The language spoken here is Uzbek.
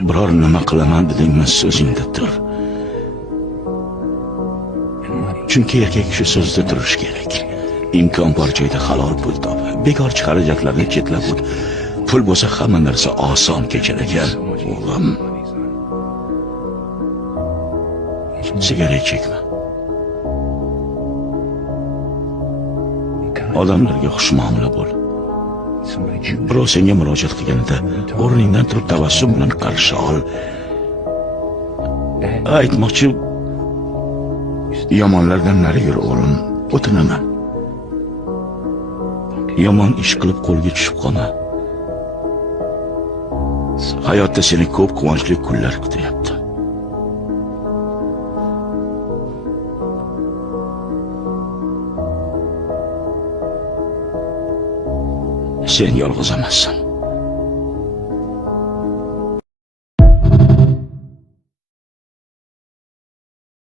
Biror nima qilaman dedingmi, so'zingda tur. Chunki erkak kishi so'zida turishi kerak. Imkon bor joyda halol pul top. Bekorchi xarajatlarni chetlab o't. Pul bo'lsa hamma narsa oson kechar ekan. O'g'lim. Sigaret chekma. Odamlarga xushmuomala bo'l. Birov senga murojaat qilganida o'rningdan turib tabassum bilan qarshi ol. Aytmoqchi, yomonlardan nari yur o'g'lim, o'tinaman. Yomon ish qilib qo'lga tushib qolma. Hayotda seni ko'p quvonchli kunlar kutyapti. Sen yolg'iz emassan.